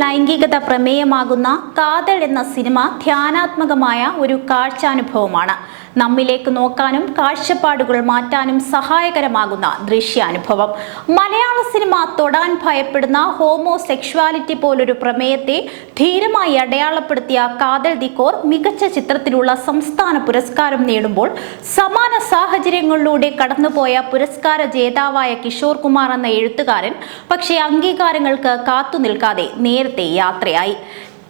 ലൈംഗികത പ്രമേയമാകുന്ന കാതൽ എന്ന സിനിമ ധ്യാനാത്മകമായ ഒരു കാഴ്ചാനുഭവമാണ്. നമ്മിലേക്ക് നോക്കാനും കാഴ്ചപ്പാടുകൾ മാറ്റാനും സഹായകരമാകുന്ന ദൃശ്യാനുഭവം. മലയാള സിനിമ തൊടാൻ ഭയപ്പെടുന്ന ഹോമോസെക്ഷുവാലിറ്റി പോലൊരു പ്രമേയത്തെ ധീരമായി അടയാളപ്പെടുത്തിയ കാതൽ ദിക്കോർ മികച്ച ചിത്രത്തിനുള്ള സംസ്ഥാന പുരസ്കാരം നേടുമ്പോൾ സമാന സാഹചര്യങ്ങളിലൂടെ കടന്നുപോയ പുരസ്കാര ജേതാവായ കിഷോർ കുമാർ എന്ന എഴുത്തുകാരൻ പക്ഷേ അംഗീകാരങ്ങൾക്ക് കാത്തുനിൽക്കാതെ നേരത്തെ യാത്രയായി.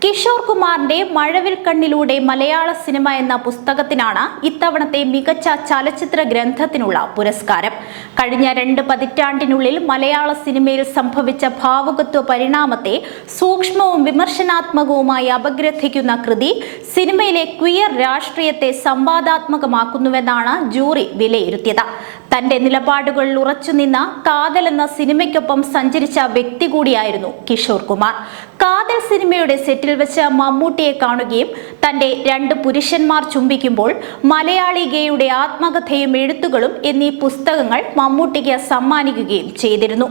കിഷോർ കുമാറിന്റെ മഴവിൽ കണ്ണിലൂടെ മലയാള സിനിമ എന്ന പുസ്തകത്തിനാണ് ഇത്തവണത്തെ മികച്ച ചലച്ചിത്ര ഗ്രന്ഥത്തിനുള്ള പുരസ്കാരം. കഴിഞ്ഞ രണ്ട് പതിറ്റാണ്ടിനുള്ളിൽ മലയാള സിനിമയിൽ സംഭവിച്ച ഭാവുകത്വ പരിണാമത്തെ സൂക്ഷ്മവും വിമർശനാത്മകവുമായി അപഗ്രഥിക്കുന്ന കൃതി സിനിമയിലെ ക്വിയർ രാഷ്ട്രീയത്തെ സംവാദാത്മകമാക്കുന്നുവെന്നാണ് ജൂറി വിലയിരുത്തിയത്. തന്റെ നിലപാടുകളിൽ ഉറച്ചുനിന്ന കാതൽ എന്ന സിനിമയ്ക്കൊപ്പം സഞ്ചരിച്ച വ്യക്തി കൂടിയായിരുന്നു കിഷോർ കുമാർ. കാതൽ സിനിമയുടെ സെറ്റിൽ വെച്ച് മമ്മൂട്ടിയെ കാണുകയും തന്റെ രണ്ട് പുരുഷന്മാർ ചുംബിക്കുമ്പോൾ മലയാളി ഗേയുടെ ആത്മകഥയും എഴുത്തുകളും എന്നീ പുസ്തകങ്ങൾ മമ്മൂട്ടിക്ക് സമ്മാനിക്കുകയും ചെയ്തിരുന്നു.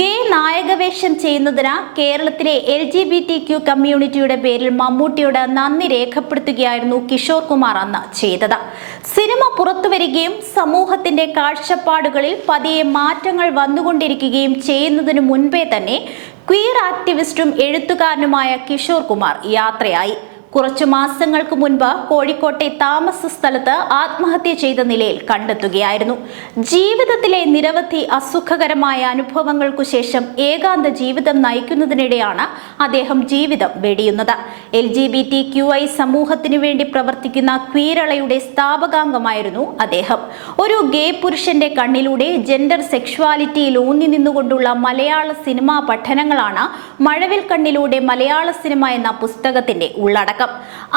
ഗേ നായകവേഷം ചെയ്യുന്നതിന് കേരളത്തിലെ L G B T Q കമ്മ്യൂണിറ്റിയുടെ പേരിൽ മമ്മൂട്ടിയോട് നന്ദി രേഖപ്പെടുത്തുകയായിരുന്നു കിഷോർ കുമാർ അന്ന് ചെയ്തത്. സിനിമ പുറത്തുവരികയും സമൂഹത്തിന്റെ കാഴ്ചപ്പാടുകളിൽ പതിയെ മാറ്റങ്ങൾ വന്നുകൊണ്ടിരിക്കുകയും ചെയ്യുന്നതിനു മുൻപേ തന്നെ ക്വീർ ആക്ടിവിസ്റ്റും എഴുത്തുകാരനുമായ കിഷോർ കുമാർ യാത്രയായി. കുറച്ചു മാസങ്ങൾക്ക് മുൻപ് കോഴിക്കോട്ടെ താമസ സ്ഥലത്ത് ആത്മഹത്യ ചെയ്ത നിലയിൽ കണ്ടെത്തുകയായിരുന്നു. ജീവിതത്തിലെ നിരവധി അസുഖകരമായ അനുഭവങ്ങൾക്കു ശേഷം ഏകാന്ത ജീവിതം നയിക്കുന്നതിനിടെയാണ് അദ്ദേഹം ജീവിതം വെടിയുന്നത്. L G B T Q I സമൂഹത്തിനു വേണ്ടി പ്രവർത്തിക്കുന്ന ക്വീരളയുടെ സ്ഥാപകാംഗമായിരുന്നു അദ്ദേഹം. ഒരു ഗേ പുരുഷന്റെ കണ്ണിലൂടെ ജെൻഡർ സെക്ഷുവാലിറ്റിയിൽ ഊന്നി നിന്നുകൊണ്ടുള്ള മലയാള സിനിമാ പഠനങ്ങളാണ് മഴവിൽ കണ്ണിലൂടെ മലയാള സിനിമ എന്ന പുസ്തകത്തിന്റെ ഉള്ളടക്കം.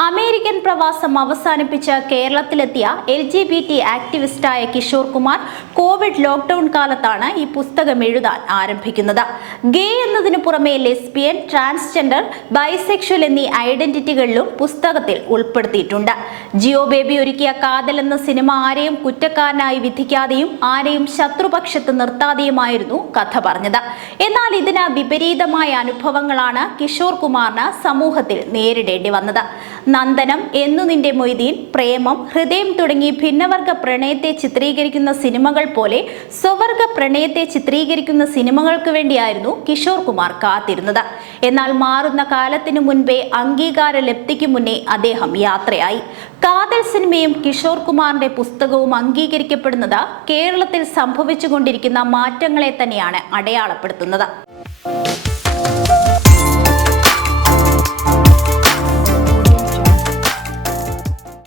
അമേരിക്കൻ പ്രവാസം അവസാനിപ്പിച്ച് കേരളത്തിലെത്തിയ എൽ ജി ബി ടി ആക്ടിവിസ്റ്റായ കിഷോർ കുമാർ കോവിഡ് ലോക്ക്ഡൌൺ കാലത്താണ് ഈ പുസ്തകം എഴുതാൻ ആരംഭിക്കുന്നത്. ഗേ എന്നതിനു പുറമെ ലെസ്ബിയൻ ട്രാൻസ്ജെൻഡർ ബൈസെക്ഷൽ എന്നീ ഐഡന്റിറ്റികളിലും പുസ്തകത്തിൽ ഉൾപ്പെടുത്തിയിട്ടുണ്ട്. ജിയോ ബേബി ഒരുക്കിയ കാതൽ എന്ന സിനിമ ആരെയും കുറ്റക്കാരനായി വിധിക്കാതെയും ആരെയും ശത്രുപക്ഷത്ത് നിർത്താതെയുമായിരുന്നു കഥ പറഞ്ഞത്. എന്നാൽ ഇതിന് വിപരീതമായ അനുഭവങ്ങളാണ് കിഷോർ കുമാറിന് സമൂഹത്തിൽ നേരിടേണ്ടി വന്നത്. നന്ദനം എന്നു നിന്റെ മൊയ്തീൻ പ്രേമം ഹൃദയം തുടങ്ങി ഭിന്നവർഗ പ്രണയത്തെ ചിത്രീകരിക്കുന്ന സിനിമകൾ പോലെ സ്വവർഗ പ്രണയത്തെ ചിത്രീകരിക്കുന്ന സിനിമകൾക്ക് വേണ്ടിയായിരുന്നു കിഷോർ കുമാർ കാത്തിരുന്നത്. എന്നാൽ മാറുന്ന കാലത്തിനു മുൻപേ അംഗീകാര ലബ്ധിക്ക് മുന്നേ അദ്ദേഹം യാത്രയായി. കാതൽ സിനിമയും കിഷോർ കുമാറിന്റെ പുസ്തകവും അംഗീകരിക്കപ്പെടുന്നത് കേരളത്തിൽ സംഭവിച്ചുകൊണ്ടിരിക്കുന്ന മാറ്റങ്ങളെ തന്നെയാണ് അടയാളപ്പെടുത്തുന്നത്.